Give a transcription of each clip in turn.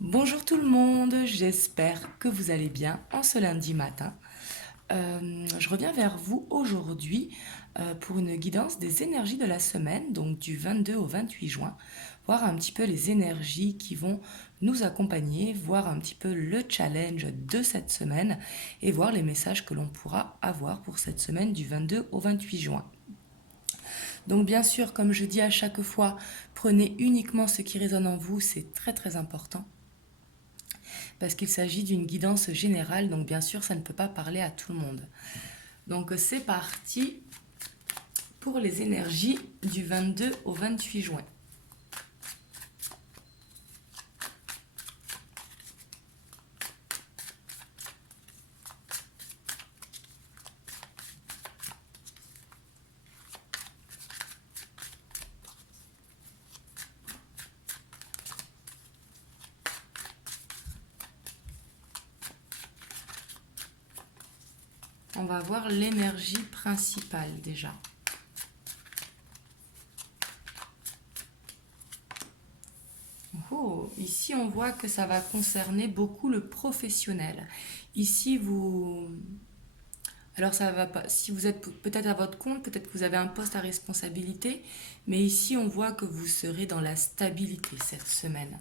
Bonjour tout le monde, j'espère que vous allez bien en ce lundi matin. Je reviens vers vous aujourd'hui pour une guidance des énergies de la semaine, donc du 22 au 28 juin, voir un petit peu les énergies qui vont nous accompagner, voir un petit peu le challenge de cette semaine et voir les messages que l'on pourra avoir pour cette semaine du 22 au 28 juin. Donc bien sûr, comme je dis à chaque fois, prenez uniquement ce qui résonne en vous, c'est très très important parce qu'il s'agit d'une guidance générale, donc bien sûr ça ne peut pas parler à tout le monde. Donc c'est parti pour les énergies du 22 au 28 juin. On va voir l'énergie principale déjà. Oh, ici on voit que ça va concerner beaucoup le professionnel. Ici vous... Alors ça va pas... Si vous êtes peut-être à votre compte, peut-être que vous avez un poste à responsabilité, mais ici on voit que vous serez dans la stabilité cette semaine.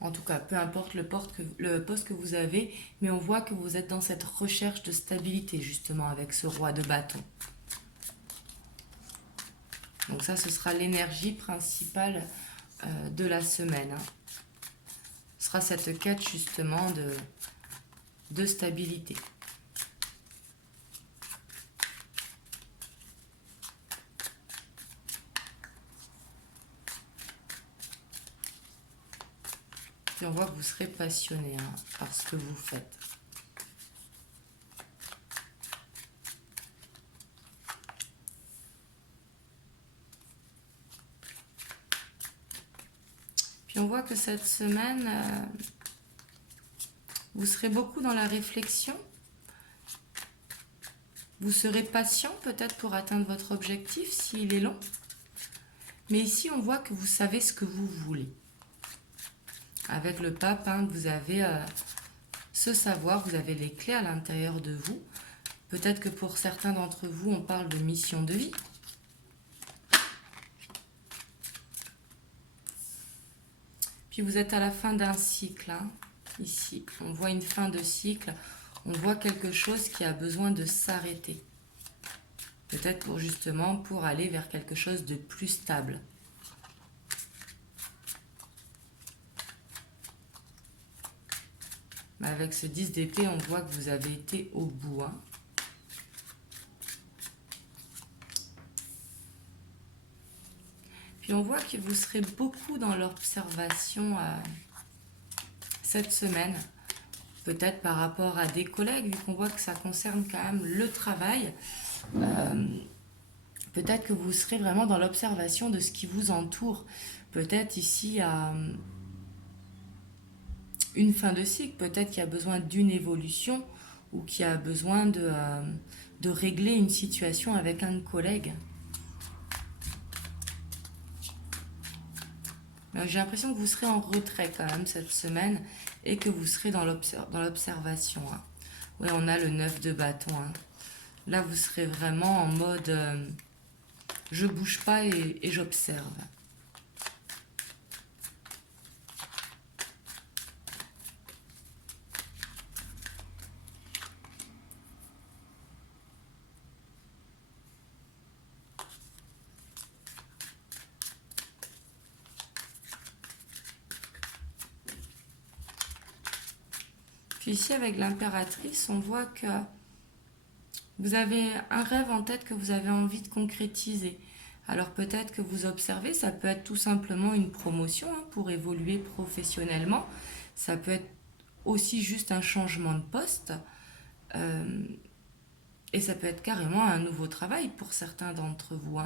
En tout cas, peu importe le poste que vous avez, mais on voit que vous êtes dans cette recherche de stabilité justement avec ce roi de bâton. Donc ça, ce sera l'énergie principale de la semaine. Ce sera cette quête justement de stabilité. Et on voit que vous serez passionné par ce que vous faites. Puis on voit que cette semaine, vous serez beaucoup dans la réflexion. Vous serez patient peut-être pour atteindre votre objectif s'il est long. Mais ici, on voit que vous savez ce que vous voulez. Avec le pape, vous avez ce savoir, vous avez les clés à l'intérieur de vous. Peut-être que pour certains d'entre vous, on parle de mission de vie. Puis vous êtes à la fin d'un cycle. Ici, on voit une fin de cycle. On voit quelque chose qui a besoin de s'arrêter. Peut-être pour aller vers quelque chose de plus stable. Mais avec ce 10 d'épée, on voit que vous avez été au bout. Puis on voit que vous serez beaucoup dans l'observation cette semaine. Peut-être par rapport à des collègues, vu qu'on voit que ça concerne quand même le travail. Peut-être que vous serez vraiment dans l'observation de ce qui vous entoure. Peut-être ici à une fin de cycle, peut-être qu'il y a besoin d'une évolution ou qu'il y a besoin de régler une situation avec un collègue. J'ai l'impression que vous serez en retrait quand même cette semaine et que vous serez dans l'observation. Oui, on a le 9 de bâton. Là, vous serez vraiment en mode je bouge pas et j'observe. Puis ici, avec l'impératrice, on voit que vous avez un rêve en tête que vous avez envie de concrétiser. Alors peut-être que vous observez, ça peut être tout simplement une promotion pour évoluer professionnellement. Ça peut être aussi juste un changement de poste. Et ça peut être carrément un nouveau travail pour certains d'entre vous.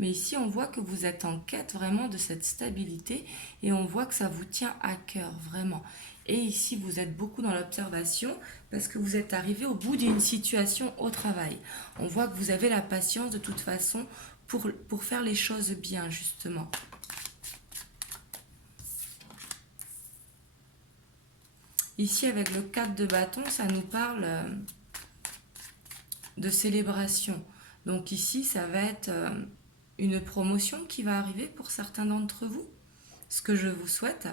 Mais ici, on voit que vous êtes en quête vraiment de cette stabilité et on voit que ça vous tient à cœur, vraiment. Et ici, vous êtes beaucoup dans l'observation parce que vous êtes arrivé au bout d'une situation au travail. On voit que vous avez la patience de toute façon pour faire les choses bien, justement. Ici, avec le 4 de bâton, ça nous parle de célébration. Donc ici, ça va être une promotion qui va arriver pour certains d'entre vous, ce que je vous souhaite,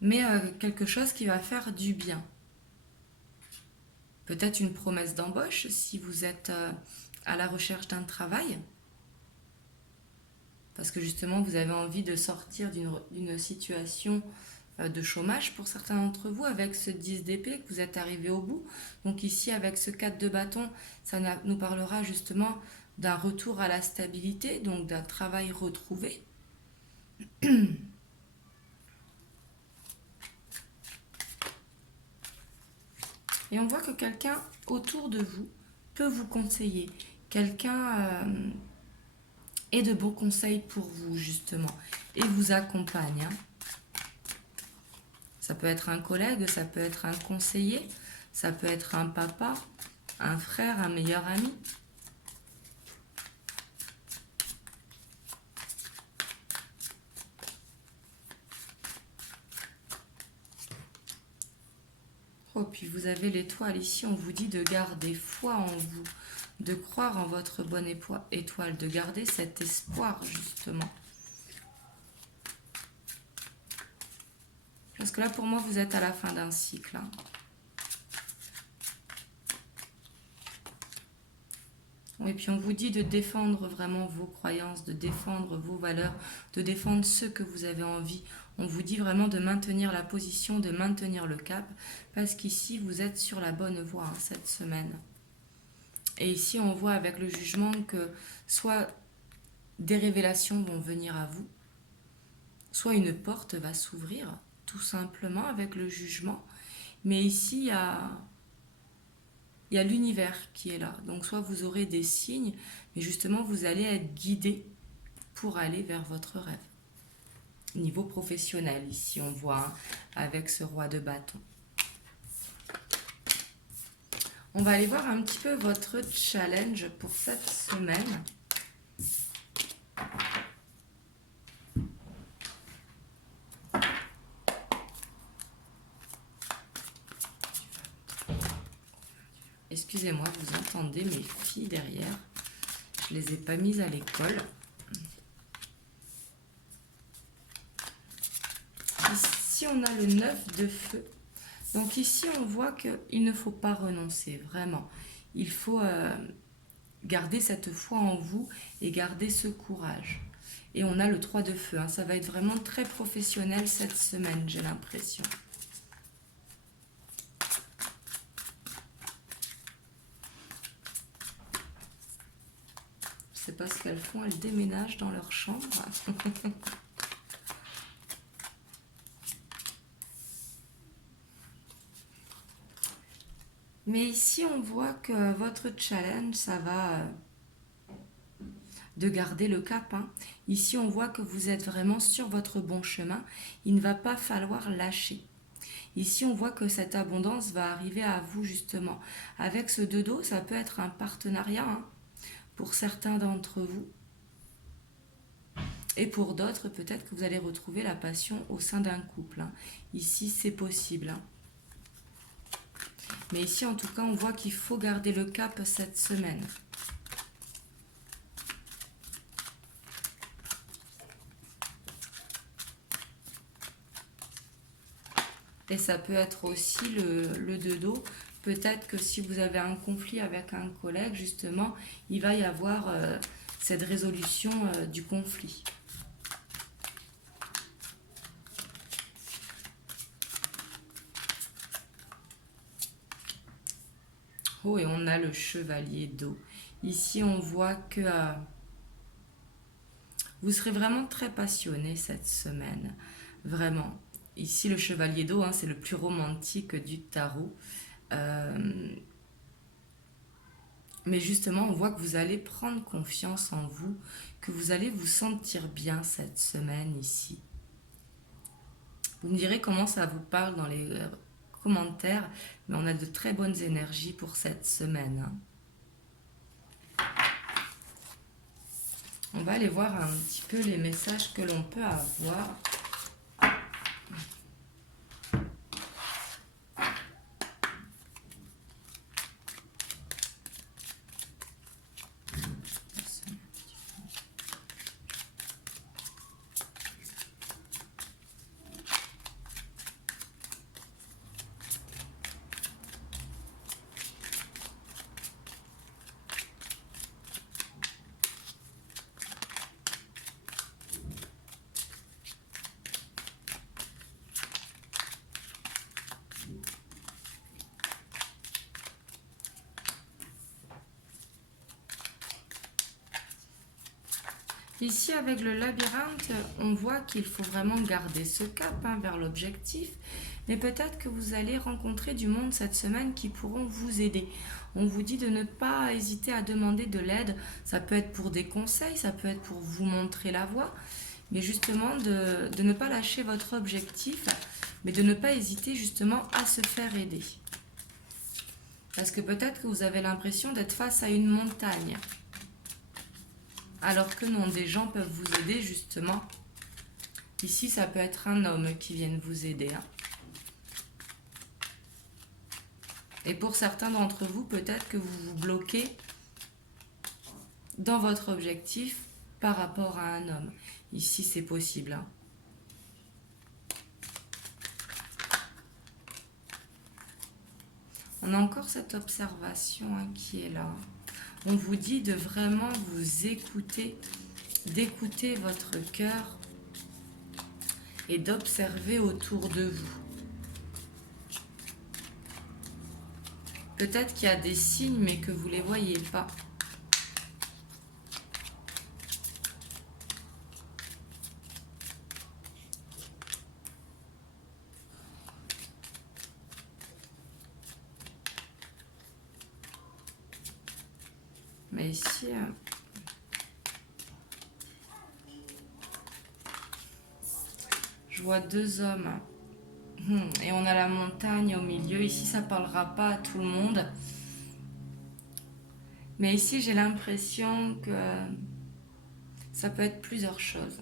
mais quelque chose qui va faire du bien. Peut-être une promesse d'embauche si vous êtes à la recherche d'un travail, parce que justement vous avez envie de sortir d'une situation de chômage pour certains d'entre vous avec ce 10 d'épée que vous êtes arrivé au bout. Donc ici avec ce 4 de bâton, ça nous parlera justement d'un retour à la stabilité, donc d'un travail retrouvé. Et on voit que quelqu'un autour de vous peut vous conseiller. Quelqu'un ait de bons conseils pour vous, justement, et vous accompagne. Ça peut être un collègue, ça peut être un conseiller, ça peut être un papa, un frère, un meilleur ami. Oh, puis vous avez l'étoile ici, on vous dit de garder foi en vous, de croire en votre bonne étoile, de garder cet espoir justement. Parce que là pour moi vous êtes à la fin d'un cycle. Hein. Et puis on vous dit de défendre vraiment vos croyances, de défendre vos valeurs, de défendre ce que vous avez envie. On vous dit vraiment de maintenir la position, de maintenir le cap, parce qu'ici vous êtes sur la bonne voie hein, cette semaine. Et ici on voit avec le jugement que soit des révélations vont venir à vous, soit une porte va s'ouvrir, tout simplement avec le jugement. Mais ici il y a l'univers qui est là. Donc soit vous aurez des signes, mais justement vous allez être guidé pour aller vers votre rêve. Niveau professionnel, ici on voit hein, avec ce roi de bâton. On va aller voir un petit peu votre challenge pour cette semaine. Excusez-moi, vous entendez mes filles derrière. Je ne les ai pas mises à l'école. Ici, on a le 9 de feu. Donc ici, on voit qu'il ne faut pas renoncer, vraiment. Il faut garder cette foi en vous et garder ce courage. Et on a le 3 de feu. Hein. Ça va être vraiment très professionnel cette semaine, j'ai l'impression. Je ne sais pas ce qu'elles font. Elles déménagent dans leur chambre. Mais ici, on voit que votre challenge, ça va de garder le cap. Hein. Ici, on voit que vous êtes vraiment sur votre bon chemin. Il ne va pas falloir lâcher. Ici, on voit que cette abondance va arriver à vous, justement. Avec ce 2 d'eau, ça peut être un partenariat hein, pour certains d'entre vous. Et pour d'autres, peut-être que vous allez retrouver la passion au sein d'un couple. Hein. Ici, c'est possible. Hein. Mais ici, en tout cas, on voit qu'il faut garder le cap cette semaine. Et ça peut être aussi le 2 d'eau. Peut-être que si vous avez un conflit avec un collègue, justement, il va y avoir cette résolution du conflit. Oh, et on a le chevalier d'eau. Ici, on voit que vous serez vraiment très passionné cette semaine. Vraiment. Ici, le chevalier d'eau, hein, c'est le plus romantique du tarot. Mais justement, on voit que vous allez prendre confiance en vous, que vous allez vous sentir bien cette semaine ici. Vous me direz comment ça vous parle dans les commentaires, mais on a de très bonnes énergies pour cette semaine. Hein. On va aller voir un petit peu les messages que l'on peut avoir. Ici, avec le labyrinthe, on voit qu'il faut vraiment garder ce cap vers l'objectif, mais peut-être que vous allez rencontrer du monde cette semaine qui pourront vous aider. On vous dit de ne pas hésiter à demander de l'aide. Ça peut être pour des conseils, ça peut être pour vous montrer la voie, mais justement de ne pas lâcher votre objectif, mais de ne pas hésiter justement à se faire aider. Parce que peut-être que vous avez l'impression d'être face à une montagne. Alors que non, des gens peuvent vous aider justement. Ici, ça peut être un homme qui vienne vous aider. Et pour certains d'entre vous, peut-être que vous vous bloquez dans votre objectif par rapport à un homme. Ici, c'est possible. On a encore cette observation qui est là. On vous dit de vraiment vous écouter, d'écouter votre cœur et d'observer autour de vous. Peut-être qu'il y a des signes, mais que vous ne les voyez pas. Mais ici, je vois deux hommes. Et on a la montagne au milieu. Ici, ça ne parlera pas à tout le monde. Mais ici, j'ai l'impression que ça peut être plusieurs choses.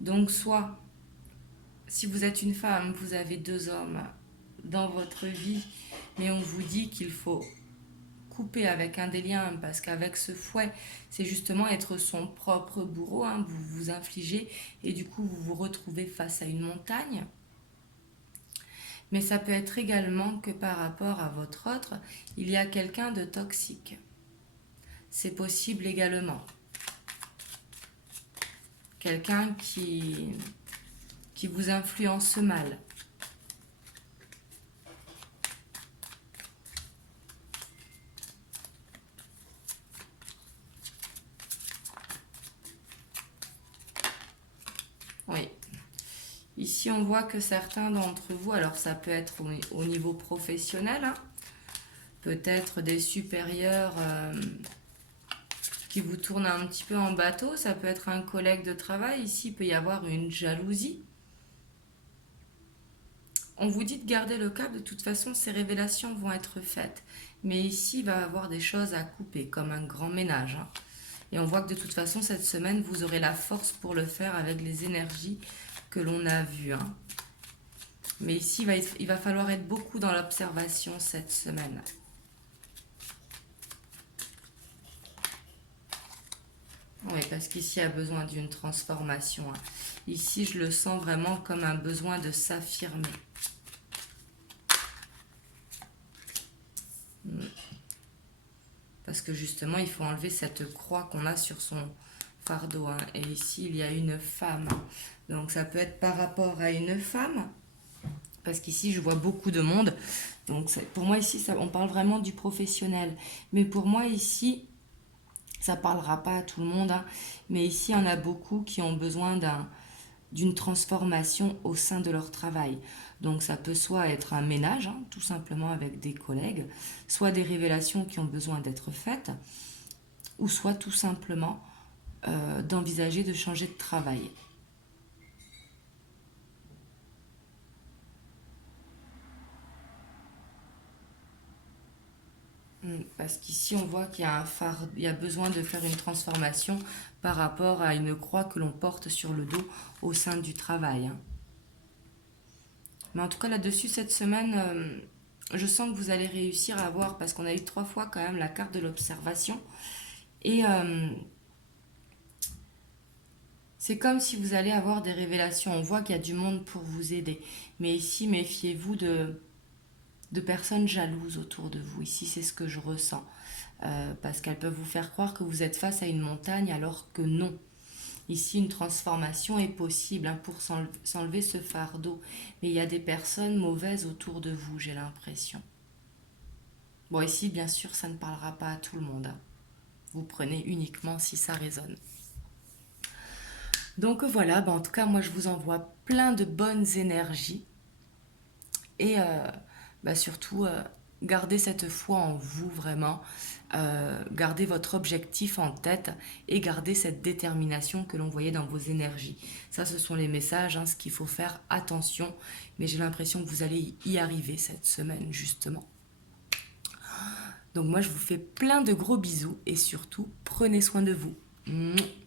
Donc, soit, si vous êtes une femme, vous avez deux hommes dans votre vie, mais on vous dit qu'il faut couper avec un des liens, parce qu'avec ce fouet, c'est justement être son propre bourreau, vous vous infligez, et du coup, vous vous retrouvez face à une montagne. Mais ça peut être également que par rapport à votre autre, il y a quelqu'un de toxique. C'est possible également. Quelqu'un qui vous influence mal. Oui. Ici, on voit que certains d'entre vous, alors ça peut être au niveau professionnel, peut-être des supérieurs qui vous tournent un petit peu en bateau, ça peut être un collègue de travail, ici il peut y avoir une jalousie. On vous dit de garder le cap, de toute façon ces révélations vont être faites. Mais ici il va y avoir des choses à couper, comme un grand ménage. Et on voit que de toute façon cette semaine vous aurez la force pour le faire avec les énergies que l'on a vues. Mais ici il va falloir être beaucoup dans l'observation cette semaine. Oui, parce qu'ici, il y a besoin d'une transformation. Ici, je le sens vraiment comme un besoin de s'affirmer. Parce que justement, il faut enlever cette croix qu'on a sur son fardeau. Et ici, il y a une femme. Donc, ça peut être par rapport à une femme. Parce qu'ici, je vois beaucoup de monde. Donc, pour moi, ici, on parle vraiment du professionnel. Mais pour moi, ici, ça ne parlera pas à tout le monde, mais ici, il y en a beaucoup qui ont besoin d'une transformation au sein de leur travail. Donc ça peut soit être un ménage, tout simplement avec des collègues, soit des révélations qui ont besoin d'être faites, ou soit tout simplement d'envisager de changer de travail. Parce qu'ici, on voit qu'il y a il y a besoin de faire une transformation par rapport à une croix que l'on porte sur le dos au sein du travail. Mais en tout cas, là-dessus, cette semaine, je sens que vous allez réussir à avoir, parce qu'on a eu 3 fois quand même la carte de l'observation. Et c'est comme si vous allez avoir des révélations. On voit qu'il y a du monde pour vous aider. Mais ici, méfiez-vous de personnes jalouses autour de vous. Ici, c'est ce que je ressens. Parce qu'elles peuvent vous faire croire que vous êtes face à une montagne alors que non. Ici, une transformation est possible pour s'enlever ce fardeau. Mais il y a des personnes mauvaises autour de vous, j'ai l'impression. Bon, ici, bien sûr, ça ne parlera pas à tout le monde. Vous prenez uniquement si ça résonne. Donc voilà, bah, en tout cas, moi je vous envoie plein de bonnes énergies et bah, surtout gardez cette foi en vous vraiment, gardez votre objectif en tête et gardez cette détermination que l'on voyait dans vos énergies. Ça, ce sont les messages, hein, ce qu'il faut faire attention, mais j'ai l'impression que vous allez y arriver cette semaine justement. Donc moi je vous fais plein de gros bisous et surtout prenez soin de vous. Mouah.